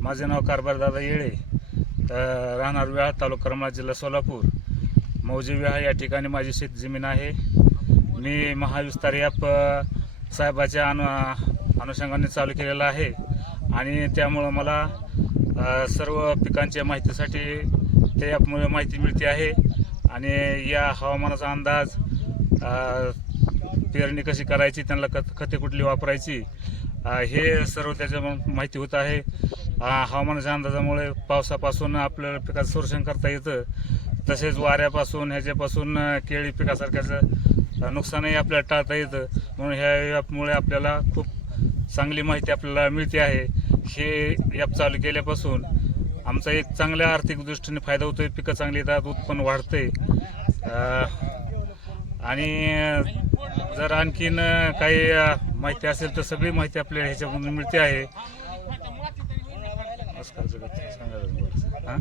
माझे नाव कारभारदादा येळे. तर राहणार विहार तालुका करमाळा जिल्हा सोलापूर. मौजे विहार या ठिकाणी माझी शेत जमीन आहे. मी महाविस्तार ॲप साहेबाच्या अनु अनुषंगाने चालू केलेला आहे. आणि त्यामुळं मला सर्व पिकांच्या माहितीसाठी ते ॲपमुळे माहिती मिळते आहे. आणि या हवामानाचा अंदाज पेरणी कशी करायची त्यांना खत खते कुठली वापरायची हे सर्व त्याच्या माहिती होत आहे. हवामानाच्या अंदाजामुळे पावसापासून आपल्याला पिकाचं संरक्षण करता येतं. तसेच वाऱ्यापासून ह्याच्यापासून केळी पिकासारख्याचं नुकसानही आपल्याला टाळता येतं. म्हणून ह्या ॲपमुळे आपल्याला खूप चांगली माहिती आपल्याला मिळते आहे. हे ॲप चालू केल्यापासून आमचा एक चांगल्या आर्थिक दृष्टीने फायदा होतोय. पिकं चांगली येतात उत्पन्न वाढतंय. आणि जर आणखीन काही माहिती असेल तर सगळी माहिती आपल्याला ह्याच्यामधून मिळते आहे नमस्कार जगत सांगा. हां